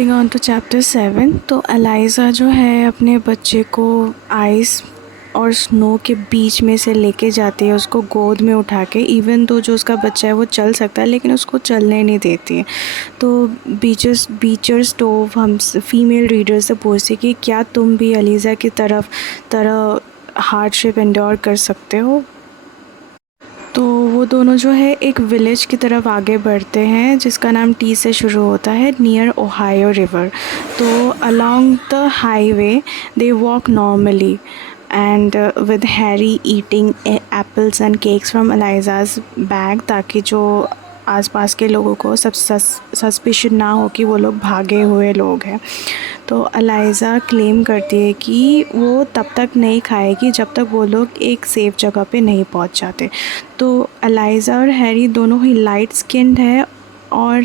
Moving on to chapter 7। तो एलाइज़ा जो है अपने बच्चे को आइस और स्नो के बीच में से लेके जाती है, उसको गोद में उठा के। इवन तो जो उसका बच्चा है वो चल सकता है लेकिन उसको चलने नहीं देती है। तो बीचर स्टोव हम फीमेल रीडर से पूछती कि क्या तुम भी एलिज़ा की तरह हार्डशिप एंड्योर कर सकते हो। तो वो दोनों जो है एक विलेज की तरफ आगे बढ़ते हैं जिसका नाम टी से शुरू होता है, नियर ओहायो रिवर। तो along the highway they walk normally and with Harry eating apples and cakes from Eliza's bag, ताकि जो आसपास के लोगों को सस्पिशन ना हो कि वो लोग भागे हुए लोग हैं। तो एलाइज़ा क्लेम करती है कि वो तब तक नहीं खाएगी जब तक वो लोग एक सेफ़ जगह पे नहीं पहुंच जाते। तो एलाइज़ा और हैरी दोनों ही लाइट स्किन्ड है और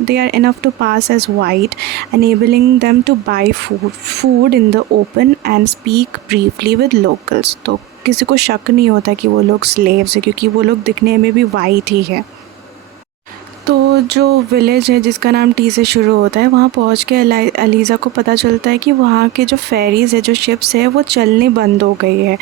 they are enough to pass as white, enabling them to buy food in the open and speak briefly with locals। तो किसी को शक नहीं होता कि वो लोग स्लेव्स हैं क्योंकि वो लोग दिखने में भी वाइट ही है। तो जो विलेज है जिसका नाम टी से शुरू होता है, वहाँ पहुँच के एलिज़ा को पता चलता है कि वहाँ के जो फेरीज़ है, जो शिप्स है, वो चलनी बंद हो गई है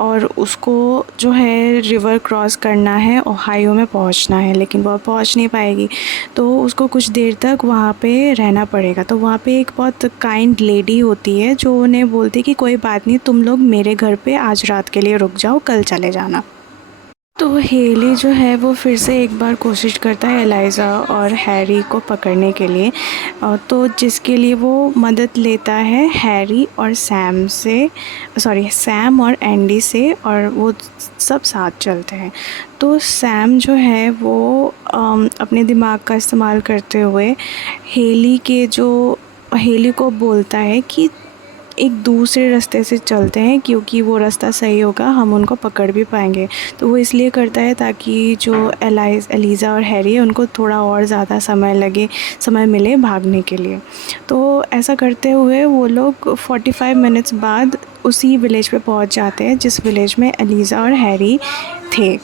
और उसको जो है रिवर क्रॉस करना है, ओहायो में पहुँचना है, लेकिन वो पहुँच नहीं पाएगी। तो उसको कुछ देर तक वहाँ पे रहना पड़ेगा। तो वहाँ पे एक बहुत काइंड लेडी होती है जो उन्हें बोलती है कि कोई बात नहीं, तुम लोग मेरे घर पे आज रात के लिए रुक जाओ, कल चले जाना। तो हेली जो है वो फिर से एक बार कोशिश करता है एलाइज़ा और हैरी को पकड़ने के लिए, तो जिसके लिए वो मदद लेता है हैरी और सैम और एंडी से, और वो सब साथ चलते हैं। तो सैम जो है वो अपने दिमाग का इस्तेमाल करते हुए हेली को बोलता है कि एक दूसरे रास्ते से चलते हैं क्योंकि वो रास्ता सही होगा, हम उनको पकड़ भी पाएंगे। तो वो इसलिए करता है ताकि जो एलिज़ा और हैरी है उनको थोड़ा और ज़्यादा समय मिले भागने के लिए। तो ऐसा करते हुए वो लोग 45 मिनट्स बाद उसी विलेज पे पहुंच जाते हैं जिस विलेज में एलिज़ा और हैरी थे।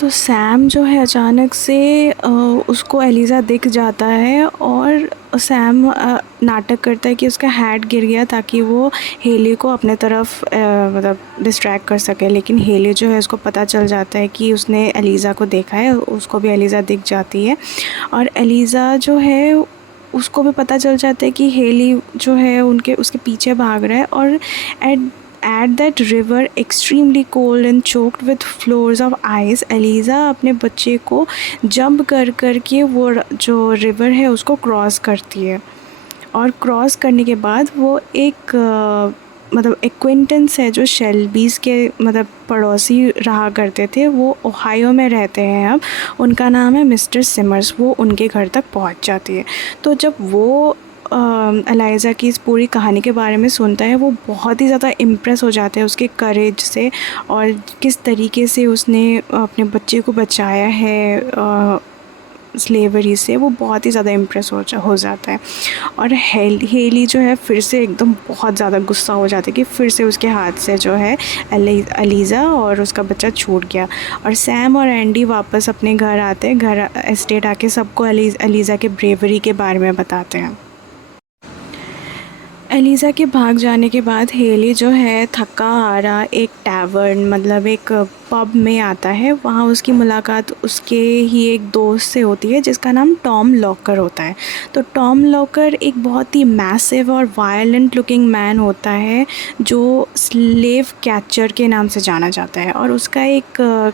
तो सैम जो है अचानक से उसको एलिज़ा दिख जाता है और सैम नाटक करता है कि उसका हैट गिर गया ताकि वो हेली को अपने तरफ मतलब डिस्ट्रैक्ट कर सके। लेकिन हेली जो है उसको पता चल जाता है कि उसने एलिज़ा को देखा है, उसको भी एलिज़ा दिख जाती है और एलिज़ा जो है उसको भी पता चल जाता है कि हेली जो है उसके पीछे भाग रहा है। और At that river extremely cold and choked with floors of ice, Eliza अपने बच्चे को जंप कर के वो जो रिवर है उसको क्रॉस करती है। और क्रॉस करने के बाद वो एक मतलब एक्विंटेंस है जो शेल्बीज़ के मतलब पड़ोसी रहा करते थे, वो ओहायो में रहते हैं अब, उनका नाम है मिस्टर सिमर्स। वो उनके घर तक पहुंच जाती है। तो जब वो एलाइज़ा की इस पूरी कहानी के बारे में सुनता है, वो बहुत ही ज़्यादा इम्प्रेस हो जाता है उसके करेज से और किस तरीके से उसने अपने बच्चे को बचाया है स्लेवरी से। वो बहुत ही ज़्यादा इम्प्रेस हो जाता है। और हेली जो है फिर से एकदम बहुत ज़्यादा गुस्सा हो जाता है कि फिर से उसके हाथ से जो है एलिज़ा और उसका बच्चा छूट गया। और सैम और एंडी वापस अपने घर आते हैं, घर एस्टेट आके सबको एलिज़ा के ब्रेवरी के बारे में बताते हैं। एलिज़ा के भाग जाने के बाद हेली जो है थका हारा एक टैवर्न मतलब एक पब में आता है। वहाँ उसकी मुलाकात उसके ही एक दोस्त से होती है जिसका नाम टॉम लॉकर होता है। तो टॉम लॉकर एक बहुत ही मैसिव और वायलेंट लुकिंग मैन होता है जो स्लेव कैचर के नाम से जाना जाता है। और उसका एक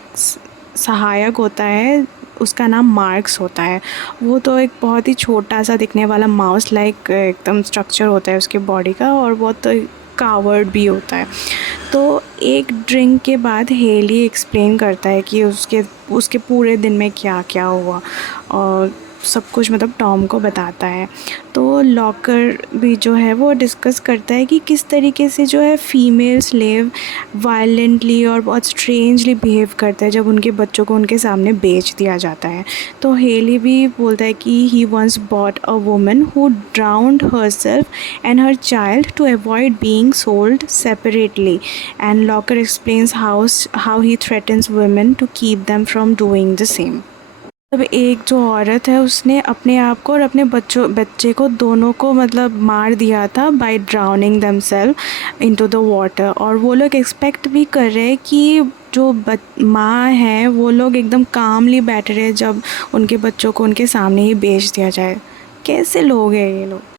सहायक होता है, उसका नाम मार्क्स होता है। वो तो एक बहुत ही छोटा सा दिखने वाला माउस लाइक एकदम स्ट्रक्चर होता है उसके बॉडी का और बहुत कावर्ड भी होता है। तो एक ड्रिंक के बाद हेली एक्सप्लेन करता है कि उसके पूरे दिन में क्या क्या हुआ और सब कुछ मतलब टॉम को बताता है। तो लॉकर भी जो है वो डिस्कस करता है कि किस तरीके से जो है फ़ीमेल स्लेव वायलेंटली और बहुत स्ट्रेंजली बिहेव करता है जब उनके बच्चों को उनके सामने बेच दिया जाता है। तो हेली भी बोलता है कि he once bought a woman who drowned herself and her child to avoid being sold separately, and Locker explains how he threatens women to keep them from doing the same. तब एक जो औरत है उसने अपने आप को और अपने बच्चे को दोनों को मतलब मार दिया था by drowning themselves into the water. और वो लोग एक्सपेक्ट भी कर रहे हैं कि जो माँ है वो लोग एकदम कामली बैठ रहे हैं जब उनके बच्चों को उनके सामने ही बेच दिया जाए। कैसे लोग हैं ये लोग।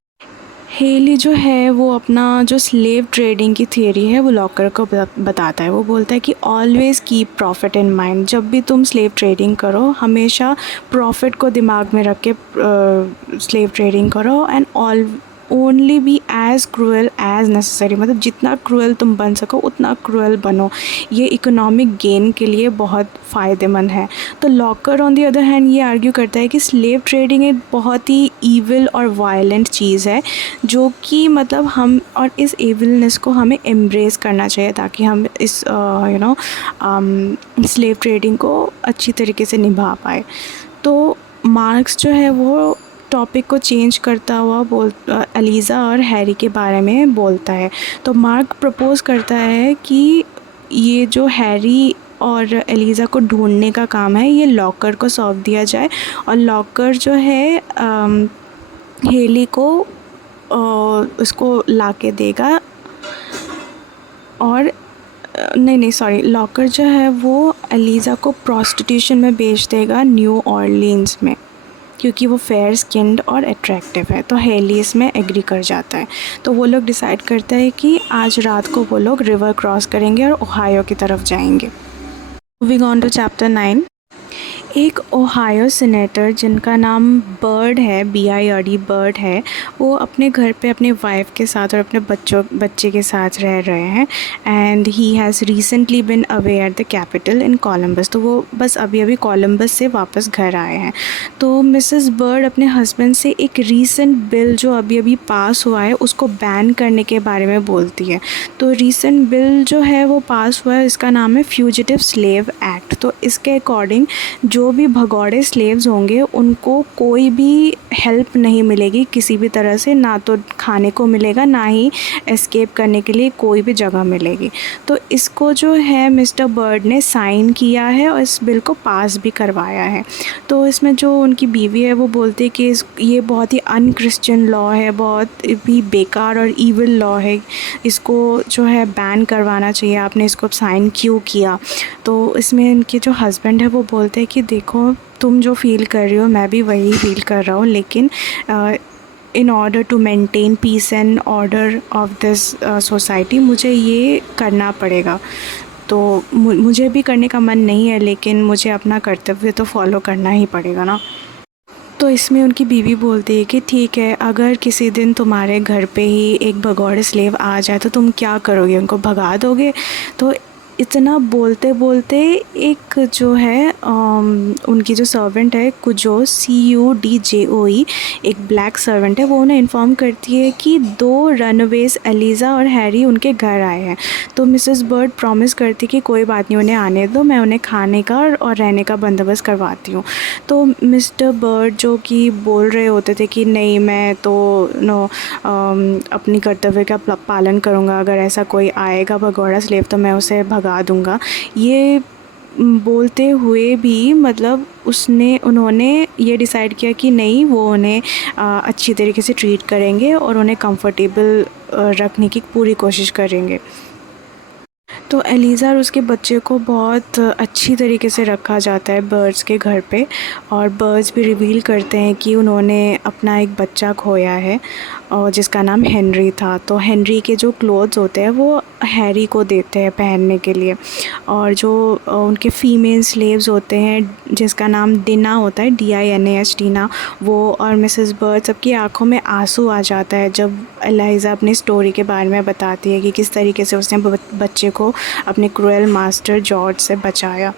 हेली जो है वो अपना जो स्लेव ट्रेडिंग की थियरी है वो लॉकर को बताता है। वो बोलता है कि always keep profit in mind. जब भी तुम स्लेव ट्रेडिंग करो हमेशा प्रॉफिट को दिमाग में रख के स्लेव ट्रेडिंग करो। And all only be as cruel as necessary, मतलब जितना क्रूअल तुम बन सको उतना क्रूअल बनो। ये इकोनॉमिक गेन के लिए बहुत फ़ायदेमंद है। तो locker on the other hand ये आर्ग्यू करता है कि स्लेव ट्रेडिंग एक बहुत ही ईविल और वायलेंट चीज़ है जो कि मतलब हम और इस एविलनेस को हमें एम्ब्रेस करना चाहिए ताकि हम इस स्लेव ट्रेडिंग को अच्छी तरीके से निभा पाए। तो मार्क्स जो है वो टॉपिक को चेंज करता हुआ एलिज़ा और हैरी के बारे में बोलता है। तो मार्क प्रपोज़ करता है कि ये जो हैरी और एलिज़ा को ढूंढने का काम है ये लॉकर को सौंप दिया जाए और लॉकर जो है हेली को उसको ला के देगा। और नहीं सॉरी, लॉकर जो है वो एलिज़ा को प्रोस्टिट्यूशन में बेच देगा न्यू ऑरलीन्स में, क्योंकि वो फेयर स्किन्ड और अट्रैक्टिव है। तो हेली इसमें एग्री कर जाता है। तो वो लोग डिसाइड करते हैं कि आज रात को वो लोग रिवर क्रॉस करेंगे और ओहायो की तरफ जाएंगे। Moving on to chapter 9। एक ओहायो सीनेटर जिनका नाम बर्ड है, BIRD बर्ड है, वो अपने घर पे अपने वाइफ के साथ और अपने बच्चे के साथ रह रहे हैं। And he has recently bin away at the capital in Columbus. तो वो बस अभी अभी कोलंबस से वापस घर आए हैं। तो मिसेस बर्ड अपने हस्बैंड से एक रीसेंट बिल जो अभी अभी पास हुआ है उसको बैन करने के बारे में बोलती है। तो रीसेंट बिल जो है वो पास हुआ है, इसका नाम है फ्यूजिटिव स्लेव एक्ट। तो इसके अकॉर्डिंग जो भी भगौड़े स्लेव्स होंगे उनको कोई भी हेल्प नहीं मिलेगी किसी भी तरह से, ना तो खाने को मिलेगा ना ही एस्केप करने के लिए कोई भी जगह मिलेगी। तो इसको जो है मिस्टर बर्ड ने साइन किया है और इस बिल को पास भी करवाया है। तो इसमें जो उनकी बीवी है वो बोलती है कि ये बहुत ही अनक्रिश्चियन लॉ है, बहुत भी बेकार और ईविल लॉ है, इसको जो है बैन करवाना चाहिए, आपने इसको साइन क्यों किया। तो इसमें इनके जो हस्बैंड है वो बोलते हैं कि देखो तुम जो फ़ील कर रही हो मैं भी वही फ़ील कर रहा हूँ, लेकिन in order to maintain peace and order of this society मुझे ये करना पड़ेगा। तो मुझे भी करने का मन नहीं है लेकिन मुझे अपना कर्तव्य तो फॉलो करना ही पड़ेगा ना। तो इसमें उनकी बीवी बोलती है कि ठीक है, अगर किसी दिन तुम्हारे घर पे ही एक भगौड़े स्लेव आ जाए तो तुम क्या करोगे, उनको भगा दोगे। तो इतना बोलते बोलते एक जो है उनकी जो सर्वेंट है कुजो, CUDJOE, एक ब्लैक सर्वेंट है, वो उन्हें इन्फॉर्म करती है कि 2 रनअवेज एलिज़ा और हैरी उनके घर आए हैं। तो मिसेस बर्ड प्रॉमिस करती कि कोई बात नहीं, उन्हें आने दो, मैं उन्हें खाने का और रहने का बंदोबस्त करवाती हूँ। तो मिस्टर बर्ड जो कि बोल रहे होते थे कि नहीं मैं तो अपनी कर्तव्य का पालन करूँगा, अगर ऐसा कोई आएगा भगौड़ा स्लेव तो मैं उसे भगा दूँगा, ये बोलते हुए भी मतलब उन्होंने ये डिसाइड किया कि नहीं, वो उन्हें अच्छी तरीके से ट्रीट करेंगे और उन्हें कंफर्टेबल रखने की पूरी कोशिश करेंगे। तो एलिज़ा और उसके बच्चे को बहुत अच्छी तरीके से रखा जाता है बर्ड्स के घर पे, और बर्ड्स भी रिवील करते हैं कि उन्होंने अपना एक बच्चा खोया है और जिसका नाम हेनरी था। तो हेनरी के जो क्लोथ्स होते हैं वो हैरी को देते हैं पहनने के लिए, और जो उनके फ़ीमेल स्लेव्स होते हैं जिसका नाम डिना होता है, DINAS डिना, वो और मिसेस बर्ड सबकी आंखों में आंसू आ जाता है जब एलिज़ा अपनी स्टोरी के बारे में बताती है कि किस तरीके से उसने बच्चे को अपने क्रूएल मास्टर जॉर्ज से बचाया।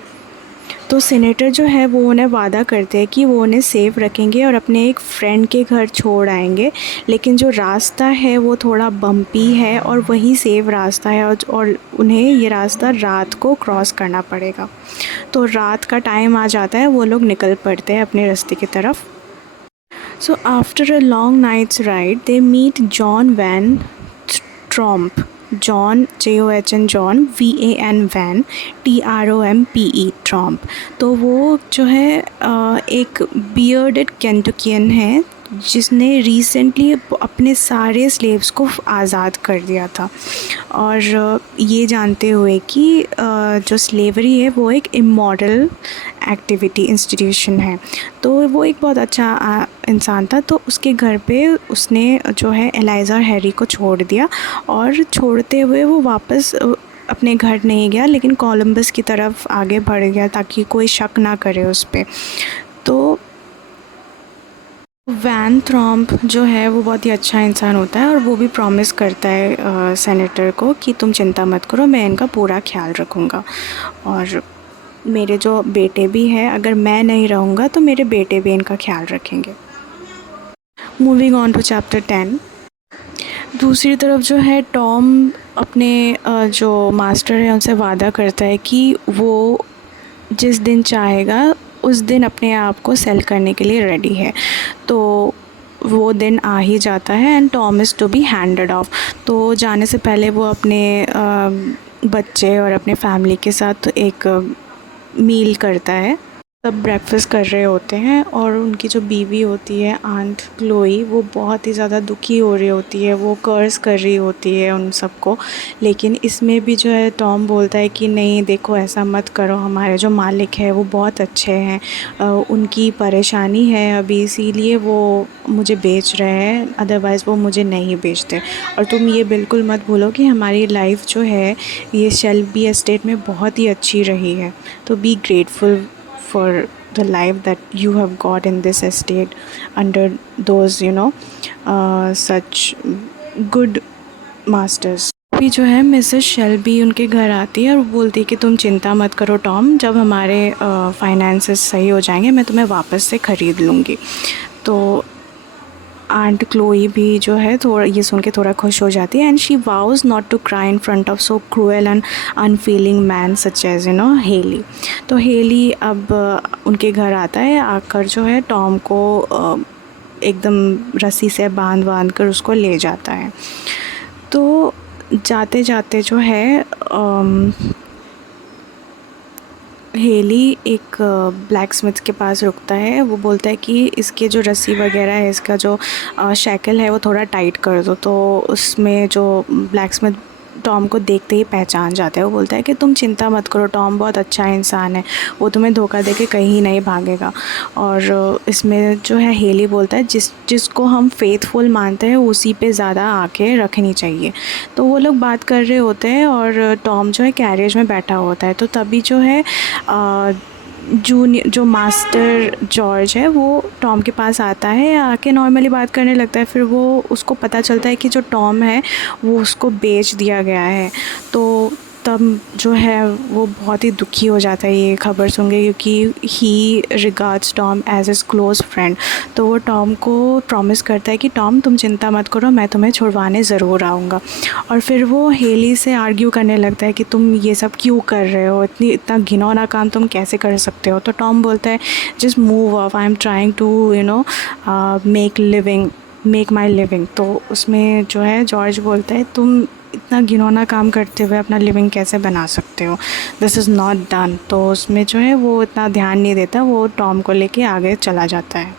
तो सीनेटर जो है वो उन्हें वादा करते हैं कि वो उन्हें सेफ़ रखेंगे और अपने एक फ्रेंड के घर छोड़ आएंगे, लेकिन जो रास्ता है वो थोड़ा बम्पी है और वही सेफ रास्ता है और उन्हें ये रास्ता रात को क्रॉस करना पड़ेगा। तो रात का टाइम आ जाता है, वो लोग निकल पड़ते हैं अपने रास्ते की तरफ। So after a long night's ride they meet John Van Trompe. John, JOHN John, VAN Van, TROMPE Trompe. तो वो जो है एक बियर्डेड केंटुकियन है जिसने रिसेंटली अपने सारे स्लेव्स को आज़ाद कर दिया था। और ये जानते हुए कि जो स्लेवरी है वो एक इमोरल एक्टिविटी इंस्टीट्यूशन है, तो वो एक बहुत अच्छा इंसान था। तो उसके घर पे उसने जो है एलाइज़ा और हैरी को छोड़ दिया, और छोड़ते हुए वो वापस अपने घर नहीं गया, लेकिन कोलंबस की तरफ आगे बढ़ गया ताकि कोई शक ना करे उस पर। तो वैन थ्रॉम्प जो है वो बहुत ही अच्छा इंसान होता है, और वो भी प्रॉमिस करता है सेनेटर को कि तुम चिंता मत करो, मैं इनका पूरा ख्याल रखूँगा, और मेरे जो बेटे भी हैं, अगर मैं नहीं रहूँगा तो मेरे बेटे भी इनका ख्याल रखेंगे। Moving on to chapter 10। दूसरी तरफ जो है टॉम अपने जो मास्टर है उनसे वादा करता है कि वो जिस दिन चाहेगा उस दिन अपने आप को सेल करने के लिए रेडी है। तो वो दिन आ ही जाता है and Tom is to be handed off. तो जाने से पहले वो अपने बच्चे और अपने फैमिली के साथ एक मील करता है। सब ब्रेकफास्ट कर रहे होते हैं, और उनकी जो बीवी होती है आंट क्लोई, वो बहुत ही ज़्यादा दुखी हो रही होती है, वो कर्ज कर रही होती है उन सबको। लेकिन इसमें भी जो है टॉम बोलता है कि नहीं देखो, ऐसा मत करो, हमारे जो मालिक है वो बहुत अच्छे हैं, उनकी परेशानी है अभी इसीलिए वो मुझे बेच रहे हैं, अदरवाइज़ वो मुझे नहीं बेचते। और तुम ये बिल्कुल मत भूलो कि हमारी लाइफ जो है ये शेल्बी एस्टेट में बहुत ही अच्छी रही है, तो be grateful for the life that you have got in this estate under those such good masters। भी जो है मिसेस शेल्बी उनके घर आती है और बोलती है कि तुम चिंता मत करो टॉम, जब हमारे फाइनेंसेस सही हो जाएंगे मैं तुम्हें वापस से ख़रीद लूँगी। तो आंट क्लोई भी जो है थोड़ा ये सुन के थोड़ा खुश हो जाती है, and she vows not to cry in front of so cruel and unfeeling man such as Haley. तो हेली अब उनके घर आता है, आकर जो है टॉम को एकदम रस्सी से बांध कर उसको ले जाता है। तो जाते जाते जो है हेली एक ब्लैक स्मिथ के पास रुकता है। वो बोलता है कि इसके जो रस्सी वगैरह है, इसका जो शैकल है वो थोड़ा टाइट कर दो। तो उसमें जो ब्लैक स्मिथ टॉम को देखते ही पहचान जाता है। वो बोलता है कि तुम चिंता मत करो, टॉम बहुत अच्छा इंसान है, वो तुम्हें धोखा दे के कहीं नहीं भागेगा। और इसमें जो है हेली बोलता है जिसको हम फेथफुल मानते हैं उसी पे ज़्यादा आके रखनी चाहिए। तो वो लोग बात कर रहे होते हैं और टॉम जो है कैरियज में बैठा होता है। तो तभी जो है जो मास्टर जॉर्ज है वो टॉम के पास आता है, आके नॉर्मली बात करने लगता है। फिर वो उसको पता चलता है कि जो टॉम है वो उसको बेच दिया गया है। तो तब जो है वो बहुत ही दुखी हो जाता है ये खबर सुन के, क्योंकि he regards Tom as his close friend. तो वो टॉम को प्रॉमिस करता है कि टॉम तुम चिंता मत करो, मैं तुम्हें छुड़वाने ज़रूर आऊँगा। और फिर वो हेली से आर्ग्यू करने लगता है कि तुम ये सब क्यों कर रहे हो, इतना घिनौना काम तुम कैसे कर सकते हो। तो टॉम बोलता है just move off, I am trying to make my living. तो उसमें जो है जॉर्ज बोलता है तुम इतना घिनौना काम करते हुए अपना लिविंग कैसे बना सकते हो, दिस इज़ नॉट डन। तो उसमें जो है वो इतना ध्यान नहीं देता, वो टॉम को लेके आगे चला जाता है।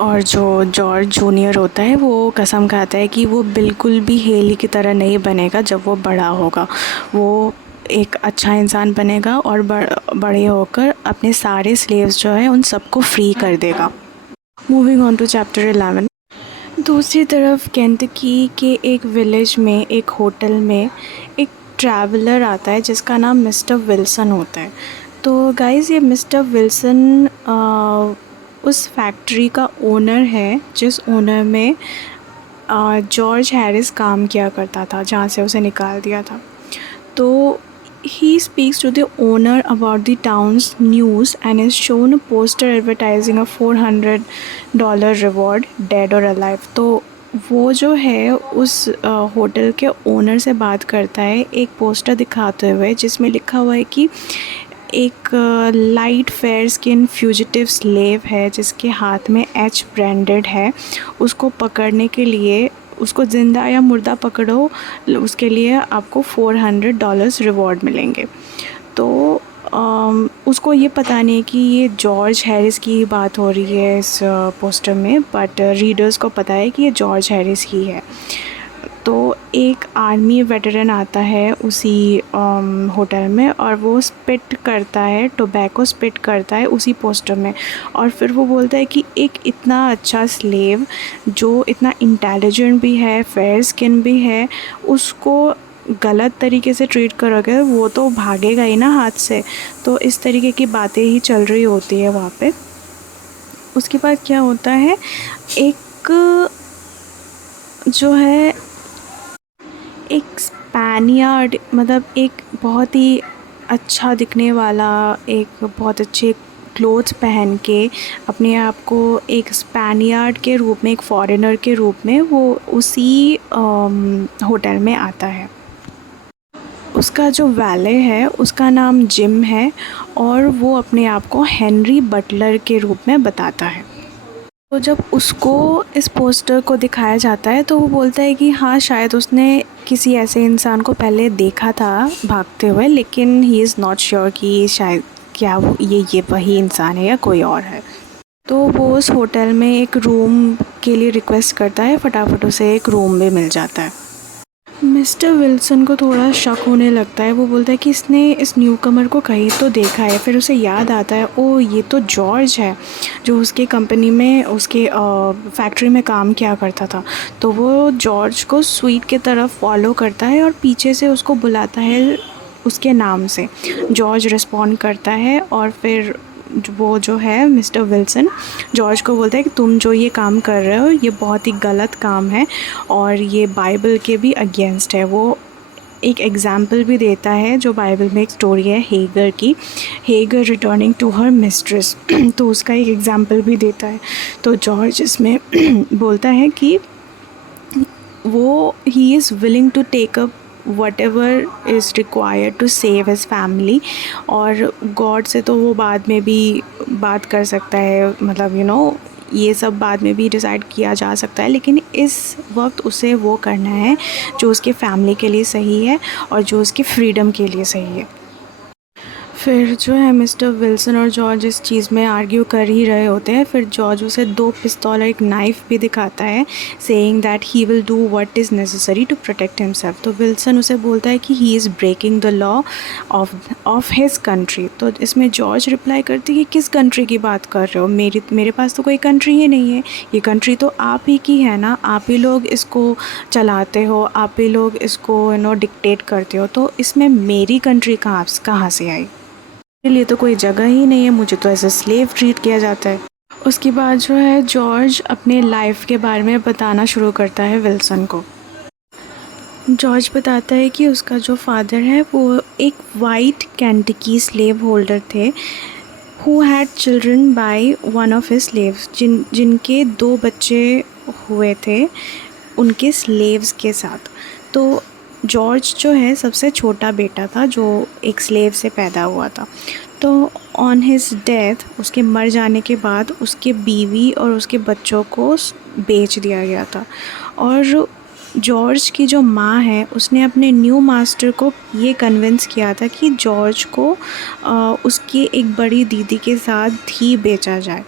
और जो जॉर्ज जूनियर होता है वो कसम खाता है कि वो बिल्कुल भी हेली की तरह नहीं बनेगा। जब वो बड़ा होगा वो एक अच्छा इंसान बनेगा और बड़े होकर अपने सारे स्लेव्स जो है उन सबको फ्री कर देगा। Moving on to chapter 11। दूसरी तरफ केंटकी के एक विलेज में एक होटल में एक ट्रैवलर आता है जिसका नाम मिस्टर विल्सन होता है। तो गाइज़ ये मिस्टर विल्सन उस फैक्ट्री का ओनर है जिस ओनर में जॉर्ज हैरिस काम किया करता था, जहाँ से उसे निकाल दिया था। तो he speaks to the owner about the town's news and is shown a poster advertising a $400 reward, dead or alive। तो वो जो है उस होटल के ओनर से बात करता है एक पोस्टर दिखाते हुए जिसमें लिखा हुआ है कि एक light fair skin fugitive slave है जिसके हाथ में एच ब्रांडेड है, उसको पकड़ने के लिए उसको ज़िंदा या मुर्दा पकड़ो, उसके लिए आपको $400 रिवॉर्ड मिलेंगे। तो उसको ये पता नहीं कि ये जॉर्ज हैरिस की बात हो रही है इस पोस्टर में, बट रीडर्स को पता है कि ये जॉर्ज हैरिस ही है। तो एक आर्मी वेटरन आता है उसी होटल में और वो स्पिट करता है, टोबैको स्पिट करता है उसी पोस्टर में, और फिर वो बोलता है कि एक इतना अच्छा स्लेव जो इतना इंटेलिजेंट भी है, फेयर स्किन भी है, उसको गलत तरीके से ट्रीट करोगे वो तो भागेगा ही ना हाथ से। तो इस तरीके की बातें ही चल रही होती है वहाँ पे। उसके बाद क्या होता है, एक जो है एक स्पैनियार्ड, मतलब एक बहुत ही अच्छा दिखने वाला, एक बहुत अच्छे क्लोथ्स पहन के अपने आप को एक स्पैनियार्ड के रूप में, एक फॉरेनर के रूप में वो उसी होटल में आता है। उसका जो वैले है उसका नाम जिम है और वो अपने आप को हेनरी बटलर के रूप में बताता है। तो जब उसको इस पोस्टर को दिखाया जाता है तो वो बोलता है कि हाँ, शायद उसने किसी ऐसे इंसान को पहले देखा था भागते हुए, लेकिन ही इज़ नॉट श्योर कि शायद क्या वो ये वही इंसान है या कोई और है। तो वो उस होटल में एक रूम के लिए रिक्वेस्ट करता है, फटाफट उसे एक रूम भी मिल जाता है। मिस्टर विल्सन को थोड़ा शक होने लगता है। वो बोलता है कि इसने इस न्यूकमर को कहीं तो देखा है। फिर उसे याद आता है, ओ ये तो जॉर्ज है जो उसके कंपनी में, उसके फैक्ट्री में काम किया करता था। तो वो जॉर्ज को स्वीट की तरफ फॉलो करता है और पीछे से उसको बुलाता है उसके नाम से। जॉर्ज रिस्पॉन्ड करता है और फिर वो जो है मिस्टर विल्सन जॉर्ज को बोलता है कि तुम जो ये काम कर रहे हो ये बहुत ही गलत काम है और ये बाइबल के भी अगेंस्ट है। वो एक एग्ज़ाम्पल भी देता है, जो बाइबल में एक स्टोरी है हेगर की, Hagar returning to her mistress तो उसका एक एग्ज़ाम्पल भी देता है। तो जॉर्ज इसमें बोलता है कि वो he is willing to take up whatever is required to save his family, और गॉड से तो वो बाद में भी बात कर सकता है, मतलब ये सब बाद में भी डिसाइड किया जा सकता है, लेकिन इस वक्त उसे वो करना है जो उसके फैमिली के लिए सही है और जो उसकी फ्रीडम के लिए सही है। फिर जो है मिस्टर विल्सन और जॉर्ज इस चीज़ में आर्ग्यू कर ही रहे होते हैं। फिर जॉर्ज उसे 2 पिस्तौल और एक नाइफ़ भी दिखाता है, saying that he will do what is necessary to protect himself. तो विल्सन उसे बोलता है कि he is breaking the law of his country. तो इसमें जॉर्ज रिप्लाई करती है कि किस कंट्री की बात कर रहे हो, मेरे पास तो कोई कंट्री ही नहीं है, ये कंट्री तो आप ही की है ना, आप ही लोग इसको चलाते हो, आप ही लोग इसको डिक्टेट करते हो, तो इसमें मेरी कंट्री कहाँ से आई, मेरे लिए तो कोई जगह ही नहीं है, मुझे तो ऐसे स्लेव ट्रीट किया जाता है। उसके बाद जो है जॉर्ज अपने लाइफ के बारे में बताना शुरू करता है विल्सन को। जॉर्ज बताता है कि उसका जो फादर है वो एक वाइट केंटकी स्लेव होल्डर थे, who had children by one of his slaves, जिनके 2 बच्चे हुए थे उनके स्लेव्स के साथ। तो जॉर्ज जो है सबसे छोटा बेटा था जो एक स्लेव से पैदा हुआ था। तो ऑन हिज डेथ, उसके मर जाने के बाद उसके बीवी और उसके बच्चों को बेच दिया गया था। और जॉर्ज की जो माँ है उसने अपने न्यू मास्टर को ये कन्विंस किया था कि जॉर्ज को उसकी एक बड़ी दीदी के साथ ही बेचा जाए।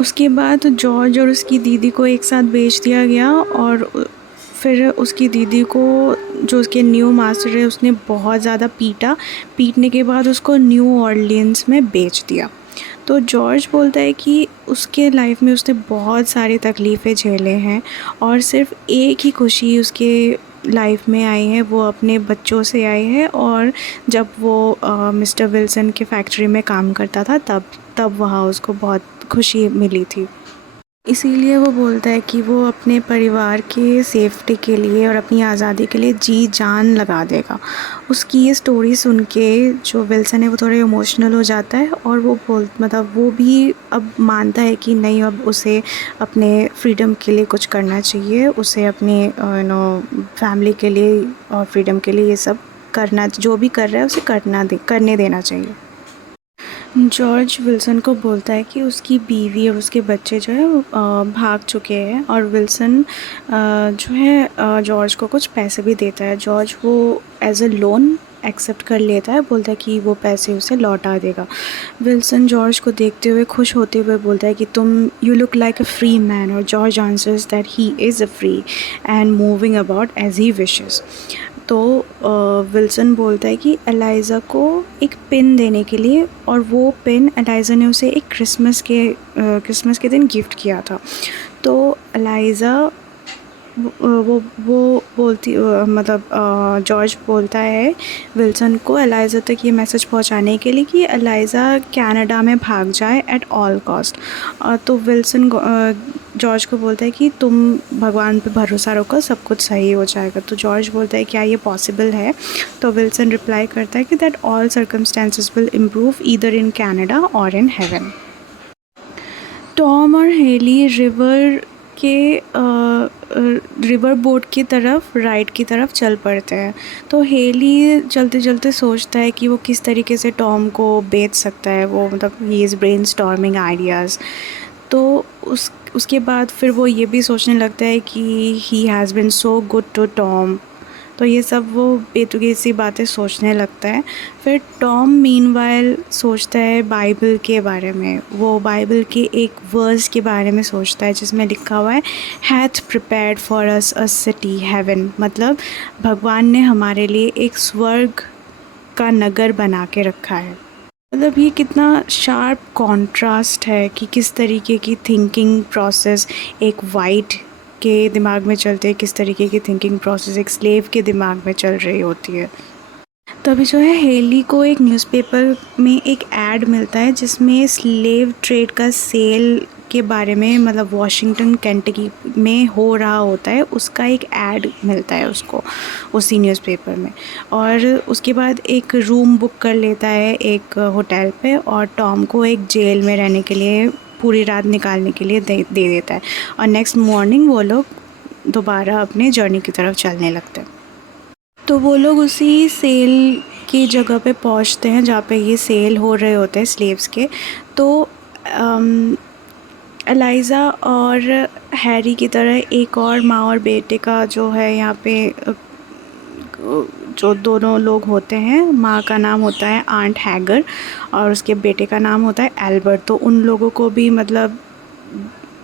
उसके बाद जॉर्ज और उसकी दीदी को एक साथ बेच दिया गया और फिर उसकी दीदी को जो उसके न्यू मास्टर है उसने बहुत ज़्यादा पीटने के बाद उसको न्यू ऑरलियंस में बेच दिया। तो जॉर्ज बोलता है कि उसके लाइफ में उसने बहुत सारी तकलीफ़ें झेले हैं और सिर्फ एक ही खुशी उसके लाइफ में आई है, वो अपने बच्चों से आई है, और जब वो मिस्टर विल्सन के फैक्ट्री में काम करता था तब वहाँ उसको बहुत खुशी मिली थी। इसीलिए वो बोलता है कि वो अपने परिवार के सेफ्टी के लिए और अपनी आज़ादी के लिए जी जान लगा देगा। उसकी ये स्टोरी सुन के जो विल्सन है वो थोड़ा इमोशनल हो जाता है और मतलब वो भी अब मानता है कि नहीं, अब उसे अपने फ्रीडम के लिए कुछ करना चाहिए, उसे अपनी फैमिली के लिए और फ्रीडम के लिए ये सब करना, जो भी कर रहा है उसे करने देना चाहिए। जॉर्ज विल्सन को बोलता है कि उसकी बीवी और उसके बच्चे जो है वो भाग चुके हैं, और विल्सन जो है जॉर्ज को कुछ पैसे भी देता है। जॉर्ज वो एज अ लोन एक्सेप्ट कर लेता है, बोलता है कि वो पैसे उसे लौटा देगा। विल्सन जॉर्ज को देखते हुए खुश होते हुए बोलता है कि you look like a free man, और George answers that he is a free and moving about as he wishes. तो विल्सन बोलता है कि एलाइज़ा को एक पिन देने के लिए, और वो पिन एलाइज़ा ने उसे एक क्रिसमस के दिन गिफ्ट किया था। तो एलाइज़ा वो बोलती मतलब जॉर्ज बोलता है विल्सन को एलाइज़ा तक ये मैसेज पहुंचाने के लिए कि एलाइज़ा कनाडा में भाग जाए एट ऑल कॉस्ट। तो विल्सन जॉर्ज को बोलता है कि तुम भगवान पे भरोसा रखो, सब कुछ सही हो जाएगा। तो जॉर्ज बोलता है क्या ये पॉसिबल है? तो विल्सन रिप्लाई करता है कि that all circumstances will improve either in Canada और इन हेवन। टॉम और हेली रिवर बोट की तरफ राइड की तरफ चल पड़ते हैं। तो हेली चलते चलते सोचता है कि वो किस तरीके से टॉम को बेच सकता है, वो मतलब he is brain storming ideas. तो उसके बाद फिर वो ये भी सोचने लगता है कि he has been so good to Tom. तो ये सब वो बेतुकी सी बातें सोचने लगता है। फिर टॉम मीनवाइल सोचता है बाइबल के बारे में। वो बाइबल के एक वर्स के बारे में सोचता है जिसमें लिखा हुआ है hath prepared for us a city heaven, मतलब भगवान ने हमारे लिए एक स्वर्ग का नगर बना के रखा है। मतलब ये कितना शार्प कॉन्ट्रास्ट है कि किस तरीके की थिंकिंग प्रोसेस एक वाइट के दिमाग में चलते हैं, किस तरीके की थिंकिंग प्रोसेस एक स्लेव के दिमाग में चल रही होती है। तभी जो है हेली को एक न्यूज़पेपर में एक ऐड मिलता है जिसमें स्लेव ट्रेड का सेल के बारे में, मतलब वॉशिंगटन केंटकी में हो रहा होता है, उसका एक ऐड मिलता है उसको उसी न्यूज़पेपर में। और उसके बाद एक रूम बुक कर लेता है एक होटल पे, और टॉम को एक जेल में रहने के लिए पूरी रात निकालने के लिए दे देता है। और नेक्स्ट मॉर्निंग वो लोग दोबारा अपने जर्नी की तरफ चलने लगते हैं। तो वो लोग उसी सेल की जगह पे पहुंचते हैं जहाँ पे ये सेल हो रहे होते हैं स्लेव्स के। तो एलाइज़ा और हैरी की तरह एक और माँ और बेटे का जो है यहाँ पे जो दोनों लोग होते हैं, माँ का नाम होता है आंट हैगर और उसके बेटे का नाम होता है एल्बर्ट। तो उन लोगों को भी मतलब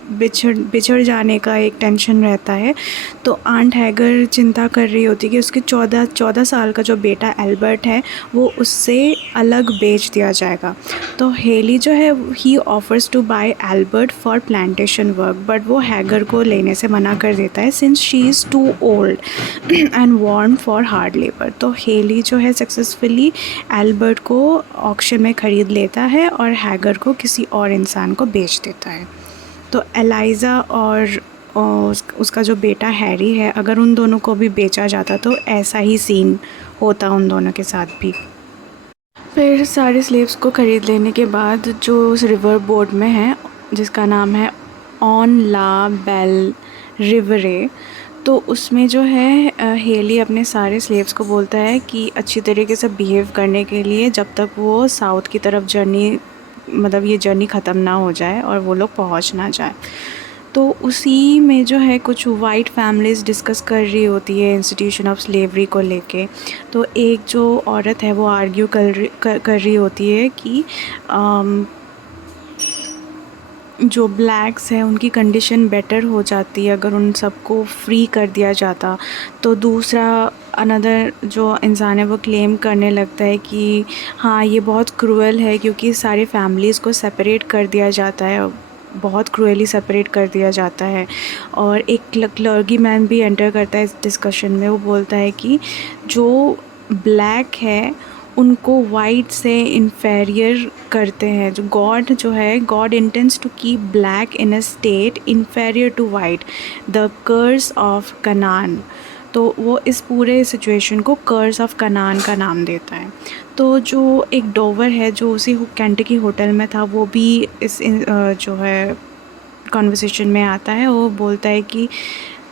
बिछड़ जाने का एक टेंशन रहता है। तो आंट हैगर चिंता कर रही होती है कि उसके 14 साल का जो बेटा एल्बर्ट है वो उससे अलग बेच दिया जाएगा। तो हेली जो है he offers to buy Albert for plantation work, but वो हैगर को लेने से मना कर देता है since she is too old and warm for hard labour. तो हेली जो है सक्सेसफुली एल्बर्ट को ऑक्शन में ख़रीद लेता है और हैगर को किसी और इंसान को बेच देता है। तो एलाइज़ा और उसका जो बेटा हैरी है, अगर उन दोनों को भी बेचा जाता तो ऐसा ही सीन होता उन दोनों के साथ भी। फिर सारे स्लेव्स को ख़रीद लेने के बाद जो उस रिवर बोर्ड में है जिसका नाम है ऑन ला बेल रिवरे, तो उसमें जो है हेली अपने सारे स्लेव्स को बोलता है कि अच्छी तरीके से बिहेव करने के लिए जब तक वो साउथ की तरफ मतलब ये जर्नी ख़त्म ना हो जाए और वो लोग पहुंच ना जाए। तो उसी में जो है कुछ वाइट फैमिलीज़ डिस्कस कर रही होती है इंस्टीट्यूशन ऑफ स्लेवरी को लेके। तो एक जो औरत है वो आर्ग्यू कर रही होती है कि जो ब्लैक्स हैं उनकी कंडीशन बेटर हो जाती है अगर उन सबको फ्री कर दिया जाता। तो दूसरा अनदर जो इंसान है वो क्लेम करने लगता है कि हाँ ये बहुत क्रूअल है क्योंकि सारे फैमिलीज़ को सेपरेट कर दिया जाता है, बहुत क्रूअली सेपरेट कर दिया जाता है। और एक क्लर्गी मैन भी एंटर करता है इस डिस्कशन में। वो बोलता है कि जो ब्लैक है उनको वाइट से इन्फेरियर करते हैं। जो गॉड है, God intends to keep black in a state inferior to white, the curse of Canaan. तो वो इस पूरे सिचुएशन को कर्स ऑफ कनान का नाम देता है। तो जो एक डोवर है जो उसी केंटकी होटल में था वो भी जो है कॉन्वर्सेशन में आता है। वो बोलता है कि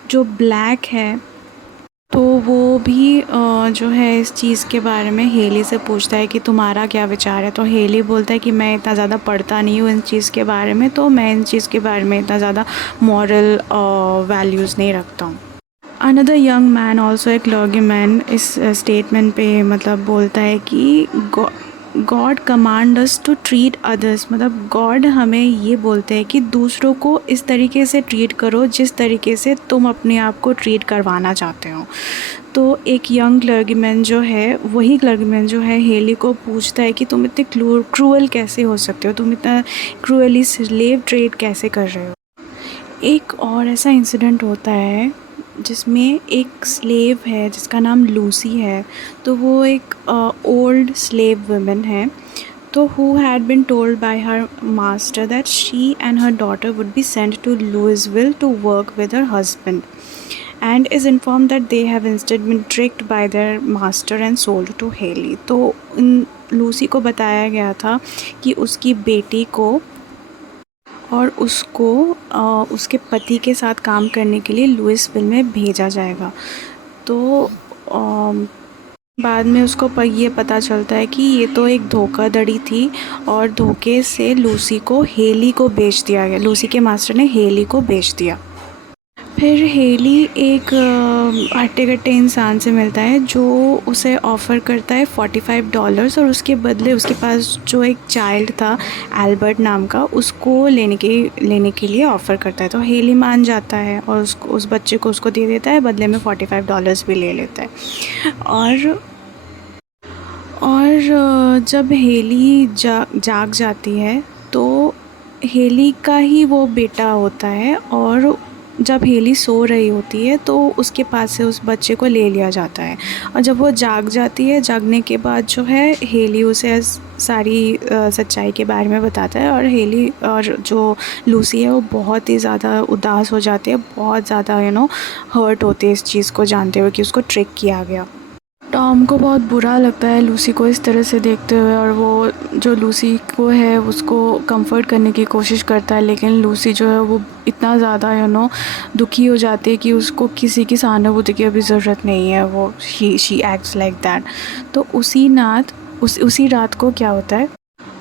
जो ब्लैक है तो वो भी जो है इस चीज़ के बारे में हेली से पूछता है कि तुम्हारा क्या विचार है। तो हेली बोलता है कि मैं इतना ज़्यादा पढ़ता नहीं हूँ इन चीज़ के बारे में, तो मैं इन चीज़ के बारे में इतना ज़्यादा मॉरल वैल्यूज़ नहीं रखता हूँ। अनदर यंग मैन ऑल्सो एक क्लर्गी मैन इस स्टेटमेंट पे मतलब बोलता है कि God command us to treat others, मतलब गॉड हमें ये बोलते हैं कि दूसरों को इस तरीके से ट्रीट करो जिस तरीके से तुम अपने आप को ट्रीट करवाना चाहते हो। तो एक यंग क्लर्गीमैन जो है, वही क्लर्गीमैन जो है हेली को पूछता है कि तुम इतने क्रूअल कैसे हो सकते हो, तुम इतना क्रूअली स्लेव ट्रेड कैसे कर रहे हो। एक और ऐसा इंसिडेंट होता है जिसमें एक स्लेव है जिसका नाम लूसी है। तो वो एक ओल्ड स्लेव वुमन है, तो who had been told by her master that she and her daughter would be sent to Louisville to work with her husband, and is informed that they have instead been tricked by their master and sold to Haley। तो Lucy को बताया गया था कि उसकी बेटी को और उसको उसके पति के साथ काम करने के लिए लुइसविल में भेजा जाएगा। तो बाद में उसको ये पता चलता है कि ये तो एक धोखाधड़ी थी और धोखे से लूसी को हेली को बेच दिया गया, लूसी के मास्टर ने हेली को बेच दिया। फिर हेली एक हट्टे कट्टे इंसान से मिलता है जो उसे ऑफ़र करता है $45 और उसके बदले उसके पास जो एक चाइल्ड था एल्बर्ट नाम का, उसको लेने के लिए ऑफ़र करता है। तो हेली मान जाता है और उस बच्चे को उसको दे देता है, बदले में $45 भी ले लेता है। और जब हेली जाग जाती है तो हेली का ही वो बेटा होता है, और जब हेली सो रही होती है तो उसके पास से उस बच्चे को ले लिया जाता है। और जब वो जाग जाती है, जागने के बाद जो है हेली उसे सारी सच्चाई के बारे में बताता है, और हेली और जो लूसी है वो बहुत ही ज़्यादा उदास हो जाती है, बहुत ज़्यादा हर्ट होती है इस चीज़ को जानते हुए कि उसको ट्रिक किया गया। टॉम को बहुत बुरा लगता है लूसी को इस तरह से देखते हुए, और वो जो लूसी को है उसको कंफर्ट करने की कोशिश करता है, लेकिन लूसी जो है वो इतना ज़्यादा दुखी हो जाती है कि उसको किसी की सहानुभूति की अभी ज़रूरत नहीं है, वो शी एक्ट्स लाइक दैट। तो उसी रात को क्या होता है,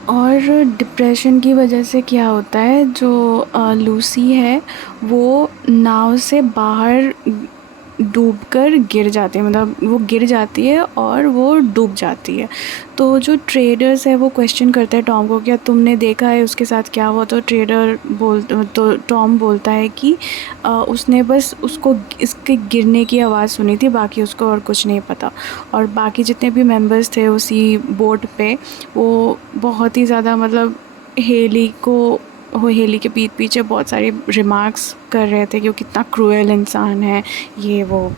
और डिप्रेशन की वजह से क्या होता है, जो लूसी है वो नाव से बाहर डूबकर गिर जाती है, मतलब वो गिर जाती है और वो डूब जाती है। तो जो ट्रेडर्स है वो क्वेश्चन करते हैं टॉम को, क्या तुमने देखा है उसके साथ क्या हुआ। तो टॉम बोलता है कि उसने बस उसको इसके गिरने की आवाज़ सुनी थी, बाकी उसको और कुछ नहीं पता। और बाकी जितने भी मेंबर्स थे उसी बोट पे, वो बहुत ही ज़्यादा मतलब हेली के पीछे बहुत सारे रिमार्क्स कर रहे थे कि वो कितना क्रूएल इंसान है, ये वो।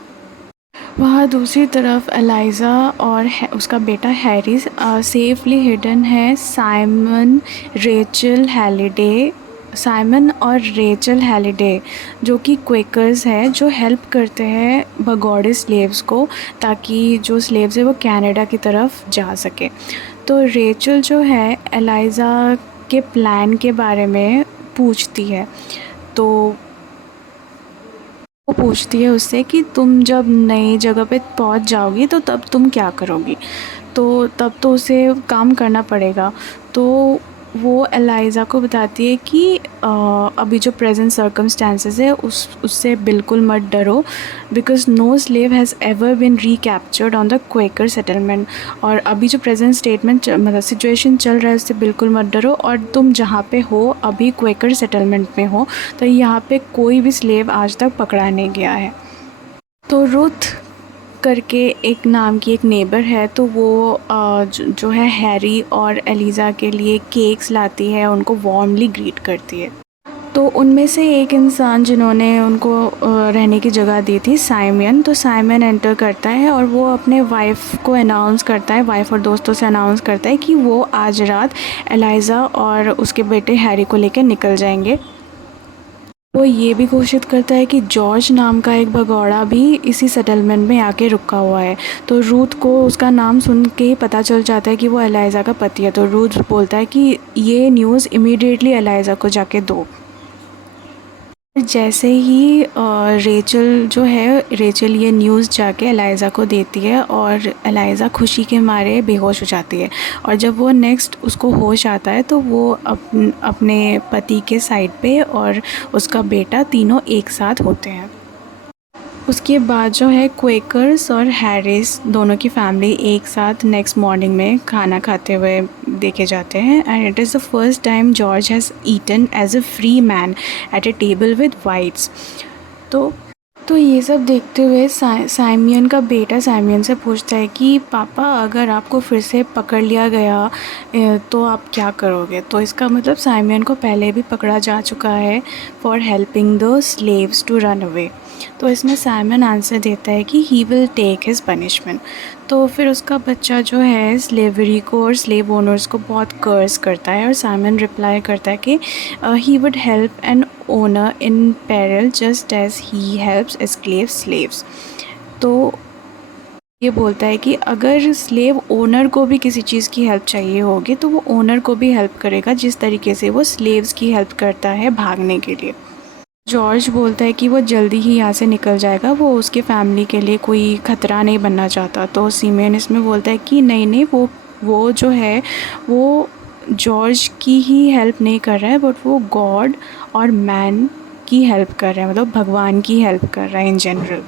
वहाँ दूसरी तरफ एलाइज़ा और उसका बेटा हैरी सेफली हिडन है साइमन और रेचल हैलिडे, जो कि क्वेकर्स है, जो हेल्प करते हैं भगौड़े स्लेव्स को, ताकि जो स्लेव्स है वो कनाडा की तरफ जा सके। तो रेचल जो है एलाइज़ा के प्लान के बारे में पूछती है, तो वो पूछती है उससे कि तुम जब नई जगह पे पहुंच जाओगी तो तब तुम क्या करोगी। तो तब तो उसे काम करना पड़ेगा। तो वो एलाइज़ा को बताती है कि अभी जो प्रेजेंट सर्कमस्टांसेस है उससे बिल्कुल मत डरो, because no slave has ever been recaptured on the Quaker settlement. और अभी जो प्रेजेंट मतलब सिचुएशन चल रहा है उससे बिल्कुल मत डरो, और तुम जहाँ पे हो अभी क्वेकर सेटलमेंट में हो, तो यहाँ पे कोई भी स्लेव आज तक पकड़ा नहीं गया है। तो रुथ करके एक नाम की एक नेबर है, तो वो जो है हैरी और एलिज़ा के लिए केक्स लाती है, उनको वार्मली ग्रीट करती है। तो उनमें से एक इंसान जिन्होंने उनको रहने की जगह दी थी, साइमन, तो साइमन एंटर करता है और वो अपने वाइफ को अनाउंस करता है, वाइफ और दोस्तों से अनाउंस करता है कि वो आज रात एलाइज़ा और उसके बेटे हैरी को लेकर निकल जाएंगे। वो ये भी घोषित करता है कि जॉर्ज नाम का एक भगौड़ा भी इसी सेटलमेंट में आके रुका हुआ है। तो रूथ को उसका नाम सुन के ही पता चल जाता है कि वो एलाइज़ा का पति है। तो रूथ बोलता है कि ये न्यूज़ इमीडिएटली एलाइज़ा को जाके दो। जैसे ही रेचल जो है, रेचल ये न्यूज़ जाके एलाइज़ा को देती है और एलाइज़ा खुशी के मारे बेहोश हो जाती है। और जब वो नेक्स्ट उसको होश आता है तो वो अपने पति के साइड पे और उसका बेटा तीनों एक साथ होते हैं। उसके बाद जो है क्वेकर्स और हैरिस दोनों की फैमिली एक साथ नेक्स्ट मॉर्निंग में खाना खाते हुए देखे जाते हैं। And it is the first time George has eaten as a free man at a table with whites. तो ये सब देखते हुए साइमियन का बेटा साइमियन से पूछता है कि पापा, अगर आपको फिर से पकड़ लिया गया तो आप क्या करोगे? तो इसका मतलब साइमियन को पहले भी पकड़ा जा चुका है for helping the slaves to run away. तो इसमें साइमन आंसर देता है कि he will take his punishment. तो फिर उसका बच्चा जो है स्लेवरी को और स्लेव ओनर्स को बहुत कर्स करता है और साइमन रिप्लाई करता है कि he would help an owner in peril just as he helps escaped slaves. तो ये बोलता है कि अगर स्लेव ओनर को भी किसी चीज़ की हेल्प चाहिए होगी तो वो ओनर को भी हेल्प करेगा जिस तरीके से वो स्लेव्स की हेल्प करता है भागने के लिए। जॉर्ज बोलता है कि वो जल्दी ही यहाँ से निकल जाएगा, वो उसके फैमिली के लिए कोई ख़तरा नहीं बनना चाहता। तो सीमेन इसमें बोलता है कि नहीं नहीं, वो जो है वो जॉर्ज की ही हेल्प नहीं कर रहा है, बट वो गॉड और मैन की हेल्प कर रहा है, मतलब भगवान की हेल्प कर रहा है इन जनरल।